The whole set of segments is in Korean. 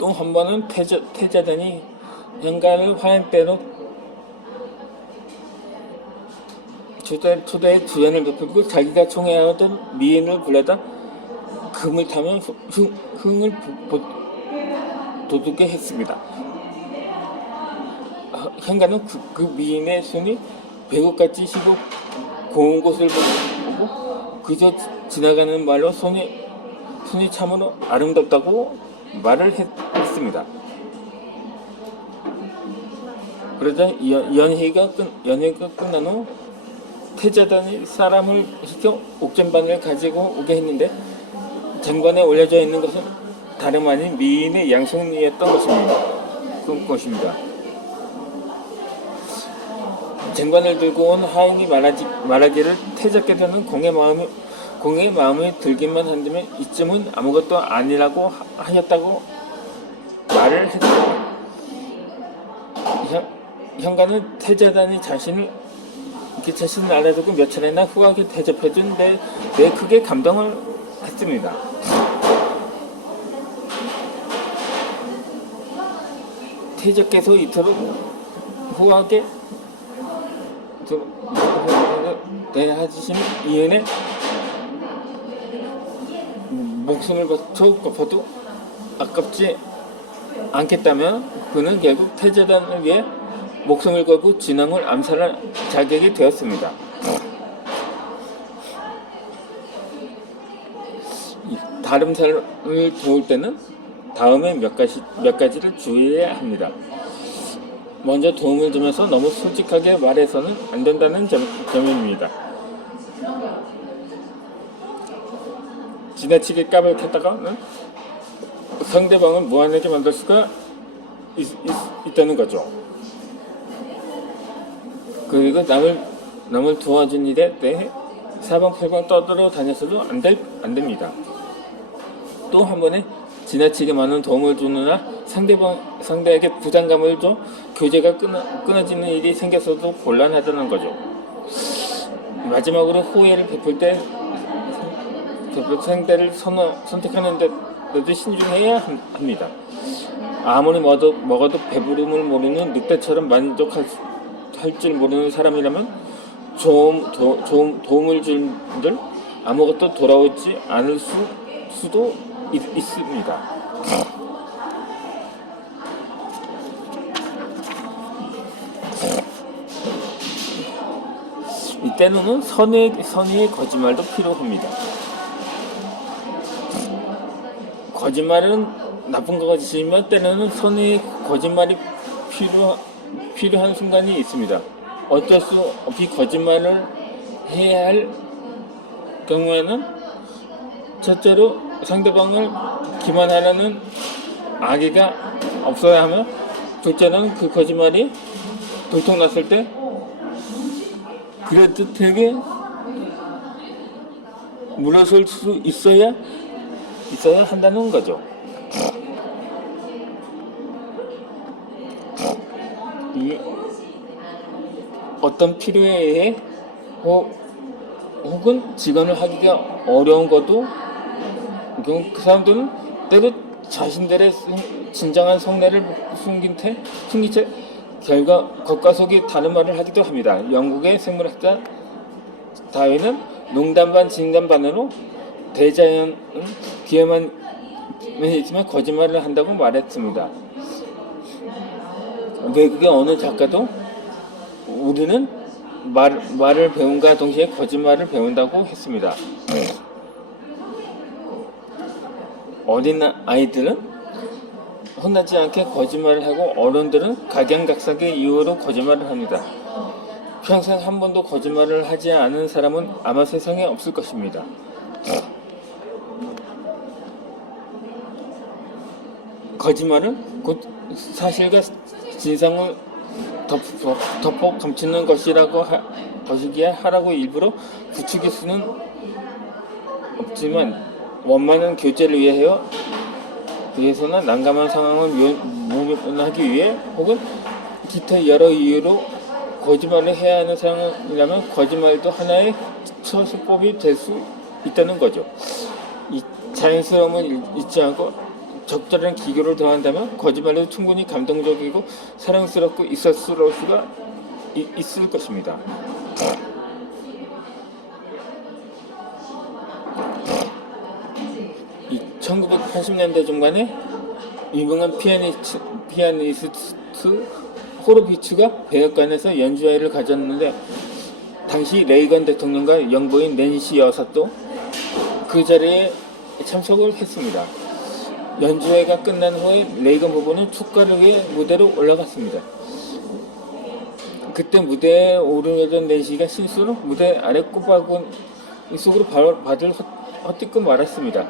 또 한 번은 태자단이 현관을 화양대로 초대의 주연을 베풀고 자기가 총애하던 미인을 불러다 금을 타면 흥을 돋우게 했습니다. 현관은 그 미인의 손이 배꼽같이 희고 고운 곳을 보고 그저 지나가는 말로 손이 참으로 아름답다고 말을 했습니다. 그러자 연회가 끝난 후 태자단이 사람을 시켜 옥전반을 가지고 오게 했는데 쟁반에 올려져 있는 것은 다름 아닌 미인의 양손이었던 것입니다. 쟁반을 들고 온 하인이 말하기를 태자께서는 공의 마음이 들기만 한다면 이쯤은 아무것도 아니라고 하였다고 말을 했다. 현관은 태자단이 자신을 알아두고 몇 차례나 후하게 대접해준 데 크게 감동을 했습니다. 태자께서 이토록 후하게 대하신 이은에 목숨을 바쳐도 아깝지 않겠다면 그는 결국 태자단을 위해 목숨을 걸고 진왕을 암살할 자격이 되었습니다. 다른 사람을 도울 때는 다음에 몇 가지를 주의해야 합니다. 먼저 도움을 주면서 너무 솔직하게 말해서는 안 된다는 점입니다. 지나치게 까발했다가는 상대방을 무한하게 만들 수가 있다는 거죠. 그리고 남을 도와준 일에 대해 사방팔방 떠들어 다녔어도 안 됩니다. 또 한 번에 지나치게 많은 도움을 주느라 상대에게 부담감을 줘 교제가 끊어지는 일이 생겼어도 곤란하다는 거죠. 마지막으로 호의를 베풀 때 상대를 선택하는 데도 신중해야 합니다. 아무리 먹어도 배부름을 모르는 늑대처럼 만족할 줄 모르는 사람이라면 도움을 줄들 아무것도 돌아오지 않을 수도 있습니다. 이때는 선의의 거짓말도 필요합니다. 거짓말은 나쁜 것이지만 때로는 선의의 거짓말이 필요한 순간이 있습니다. 어쩔 수 없이 거짓말을 해야 할 경우에는 첫째로 상대방을 기만하려는 악의가 없어야 하며 둘째는 그 거짓말이 들통났을 때 그럴듯하게 물러설 수 있어야 한다는 거죠. 어떤 필요에 의해 혹은 직언을 하기가 어려운 것도 그 사람들은 때로 자신들의 진정한 속내를 숨긴 채 결과 겉과 속이 다른 말을 하기도 합니다. 영국의 생물학자 다윈은 농담 반 진담 반으로 대자연은 기회만 있지만 거짓말을 한다고 말했습니다. 외국의 어느 작가도 우리는 말을 배움과 동시에 거짓말을 배운다고 했습니다. 어린 아이들은 혼나지 않게 거짓말을 하고 어른들은 각양각색의 이유로 거짓말을 합니다. 평생 한 번도 거짓말을 하지 않은 사람은 아마 세상에 없을 것입니다. 거짓말은 곧 사실과 진상을 덮어 감추는 것이기에 하라고 일부러 부추길 수는 없지만 원만한 교제를 위해서나 난감한 상황을 모면하기 위해 혹은 기타 여러 이유로 거짓말을 해야 하는 상황이라면 거짓말도 하나의 처수법이 될 수 있다는 거죠. 이 자연스러움을 잊지 않고 적절한 기교를 더한다면 거짓말도 충분히 감동적이고 사랑스럽고 익살스러울 수가 있을 것입니다. 1980년대 중반에 유명한 피아니스트 호로비츠가 백악관에서 연주회를 가졌는데 당시 레이건 대통령과 영부인 낸시 여사도 그 자리에 참석을 했습니다. 연주회가 끝난 후에 레이건 부부는 축가를 위해 무대로 올라갔습니다. 그때 무대에 오르려던 낸시가 실수로 무대 아래 꼬박은 속으로 발을 헛디고 말았습니다.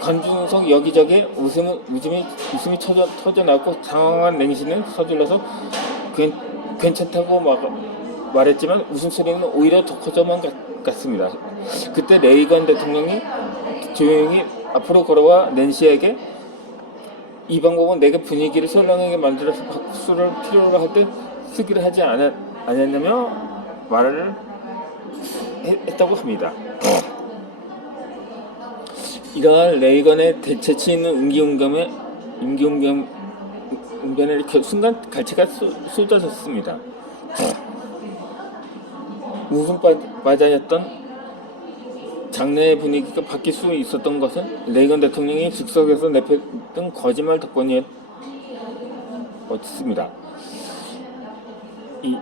관중석 여기저기 웃음이 터져나왔고 당황한 낸시는 서둘러서 괜찮다고 말했지만 웃음소리는 오히려 더 커져만 갔습니다. 그때 레이건 대통령이 조용히 앞으로 걸어와 낸시에게 이 방법은 내가 분위기를 설렁하게 만들어서 박수를 필요로 할 때 쓰기로 하지 않았냐며 말을 했다고 합니다. 이러한 레이건의 재치 있는 임기응변에 순간 갈채가 쏟아졌습니다. 웃음바다였던 장내의 분위기가 바뀔 수 있었던 것은 레이건 대통령이 즉석에서 내뱉은 거짓말 덕분이었습니다. 이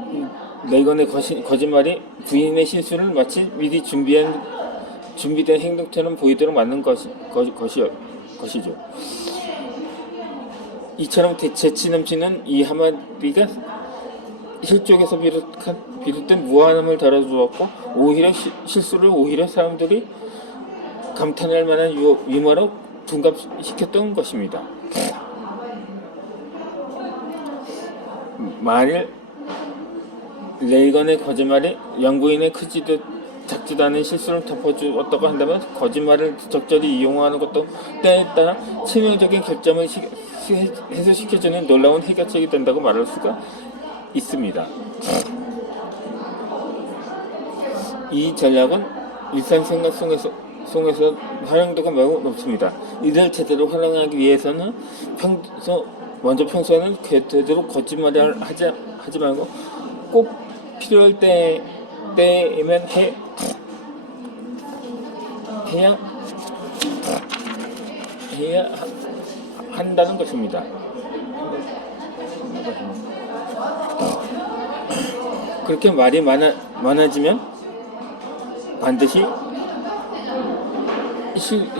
레이건의 거짓말이 부인의 실수를 마치 미리 준비된 행동처럼 보이도록 만든 것이죠. 이처럼 재치 넘치는 이 한마디가 실족에서 비롯된 무한함을 덜어주었고 오히려 실수를 오히려 사람들이 감탄할 만한 유머로 둔갑시켰던 것입니다. 만일 레이건의 거짓말이 영부인의 크지도 작지도 않은 실수를 덮어주었다고 한다면 거짓말을 적절히 이용하는 것도 때에 따라 치명적인 결점을 해소시켜주는 놀라운 해결책이 된다고 말할 수가 있습니다. 이 전략은 일상생활 속에서 활용도가 매우 높습니다. 이를 제대로 활용하기 위해서는 평소에는 되도록 거짓말을 하지 말고 꼭 필요할 때에만 해야 한다는 것입니다. 그렇게 말이 많아지면 반드시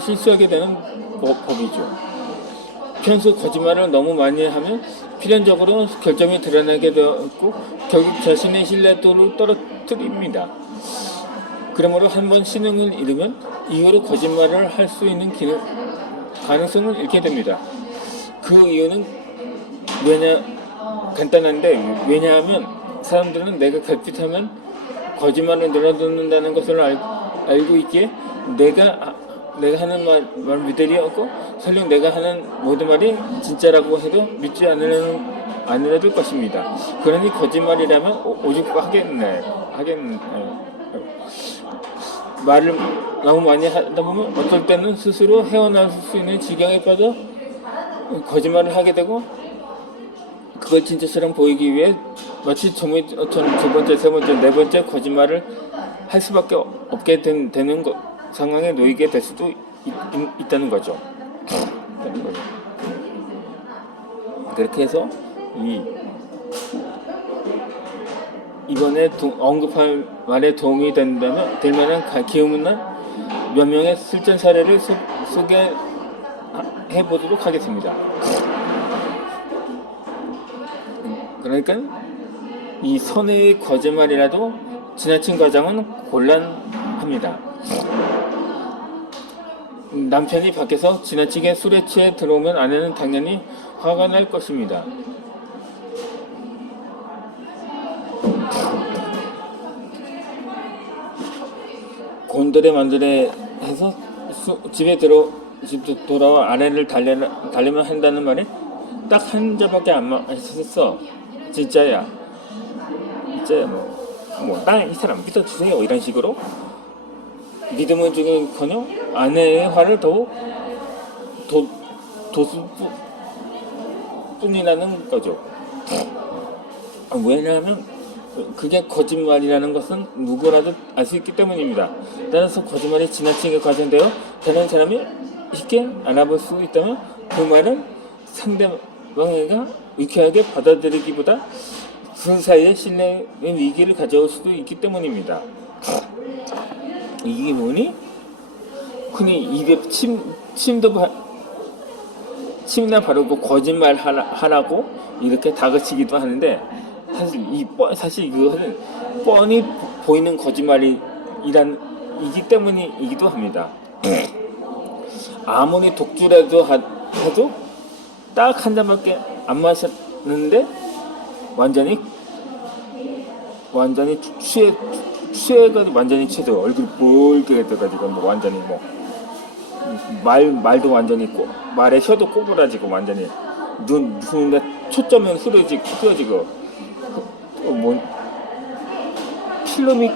실수하게 되는 법이죠. 평소 거짓말을 너무 많이 하면 필연적으로 결점이 드러나게 되었고 결국 자신의 신뢰도를 떨어뜨립니다. 그러므로 한번 신용을 잃으면 이후로 거짓말을 할 수 있는 가능성을 잃게 됩니다. 그 이유는 간단한데 왜냐하면 사람들은 내가 갈pit하면 거짓말을 늘어놓는다는 것을 알고 있기에 내가 하는 말 믿으리 없고 설령 내가 하는 모든 말이 진짜라고 해도 믿지 않으려들 것입니다. 그러니 거짓말이라면 오직 말을 너무 많이 하다 보면 어떨 때는 스스로 헤어나올 수 있는 지경에 빠져 거짓말을 하게 되고 그걸 진짜처럼 보이기 위해 마치 두 번째, 세 번째, 네 번째 거짓말을 할 수밖에 없게 되는 상황에 놓이게 될 수도 있다는 거죠. 그렇게 해서 이번에 언급할 말에 도움이 될 만한 기회문난 몇 명의 실전 사례를 소개해 보도록 하겠습니다. 그러니까 이 선의의 거짓말이라도 지나친 과장은 곤란합니다. 남편이 밖에서 지나치게 술에 취해 들어오면 아내는 당연히 화가 날 것입니다. 곤드레 만드레 해서 집에 돌아와 아내를 달래면 한다는 말이 딱 한 자밖에 안 맞았어. 진짜야 난 이 사람 믿어주세요 이런 식으로 믿음은 주는커녕 아내의 화를 더욱 도수뿐이라는 거죠. 왜냐하면 그게 거짓말이라는 것은 누구라도 알 수 있기 때문입니다. 따라서 거짓말이 지나치게 과장되어 다른 사람이 쉽게 알아볼 수 있다면 그 말은 상대방에게 유쾌하게 받아들이기보다 그 사이에 신뢰의 위기를 가져올 수도 있기 때문입니다. 이게 뭐니? 흔히 입에 침이나 바르고 거짓말 하라고 이렇게 다그치기도 하는데 사실 이거는 뻔히 보이는 거짓말이기 때문이기도 합니다. 아무리 독주라도 해도 딱 한 잔밖에 안 마셨는데 완전히 취해가 완전히 취해서 얼굴 뻘게 돼가지고 뭐 완전히 뭐 말도 완전히 말에 혀도 꼬부라지고 완전히 눈에 초점은 흐려지고 뭐 필름이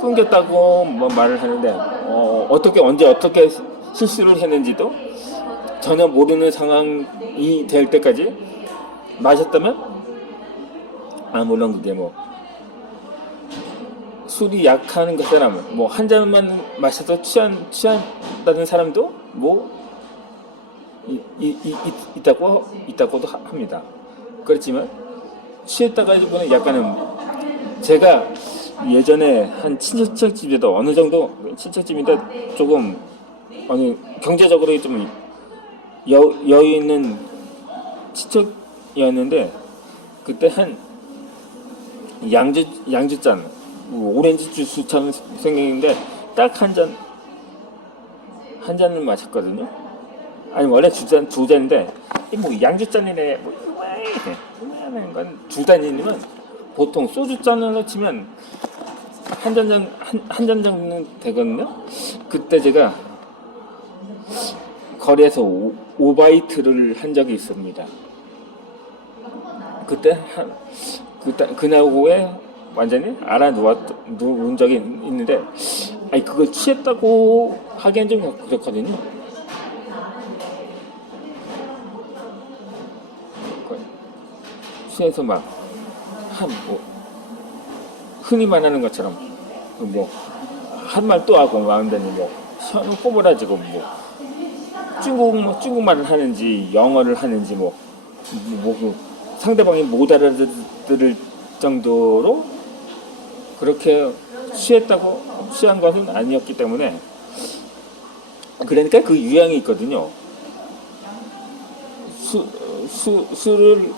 끊겼다고 뭐 말을 하는데 언제 어떻게 실수를 했는지도 전혀 모르는 상황이 될 때까지 마셨다면 물론 그게 뭐 술이 약한 그 사람은 뭐 한 잔만 마셔도 취한다는 사람도 뭐 있다고도 합니다. 그렇지만 취했다가 이번에 약간은 제가 예전에 한 친척집에도 어느 정도 친척집인데 조금 어느 경제적으로 좀 여유 있는 친척이었는데 그때 한 양주잔 오렌지 주스처럼 생겼는데 딱 한 잔을 마셨거든요. 아니 원래 두 잔인데 뭐 양주잔이래 뭐 하는 건 두 잔이면 보통 소주잔으로 치면 한 잔 정도는 되거든요. 그때 제가 거리에서 오바이트를 한 적이 있습니다. 그때 그날 오후에 완전히 누운 적이 있는데 그걸 취했다고 하기엔 좀 그렇거든요. 취해서 막 흔히 말하는 것처럼 뭐 한 말 또 하고 마음대로 뭐 혀는 꼬부라지고 뭐 중국말을 하는지 영어를 하는지 상대방이 못 알아들을 정도로 그렇게 취한 것은 아니었기 때문에 그러니까 그 유형이 있거든요. 술을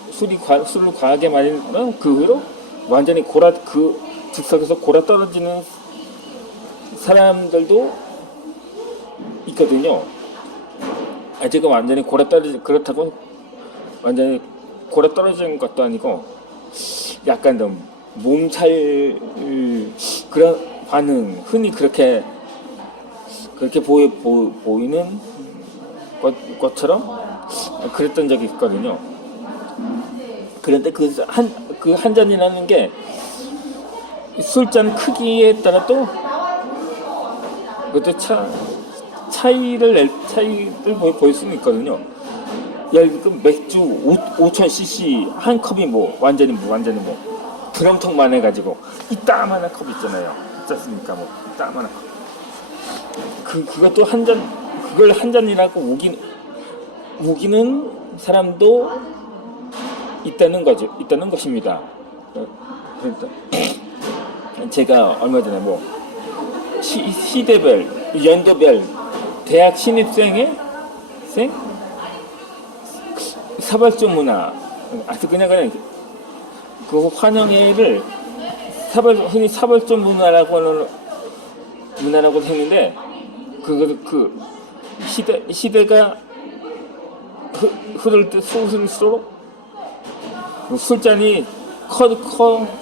과하게 마시면 그 후로 완전히 즉석에서 골아 떨어지는 사람들도 있거든요. 아직은 완전히 그렇다고 완전히 골아 떨어지는 것도 아니고 약간 좀 몸살 그런 반응 흔히 그렇게 보이는 것처럼 그랬던 적이 있거든요. 그런데 그 한 잔이라는 게 술잔 크기에 따라 또 그것도 차이를 보일 수는 있거든요. 예를 들면 맥주 5,000cc 한 컵이 뭐 완전히 드럼통만 해가지고 이따만한 컵 있잖아요. 있지 않습니까? 뭐 이따만한 컵. 그것도 그걸 한 잔이라고 우기는 사람도 있다는 것입니다. 그러니까 제가 얼마 전에 뭐 시대별, 연도별 대학 신입생 사발주 문화, 그냥 그 환영회를 흔히 사발주 문화라고 했는데 그 시대가 흐를 때 술수록 술잔이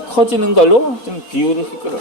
커지는 걸로 좀 비유를 했거든요.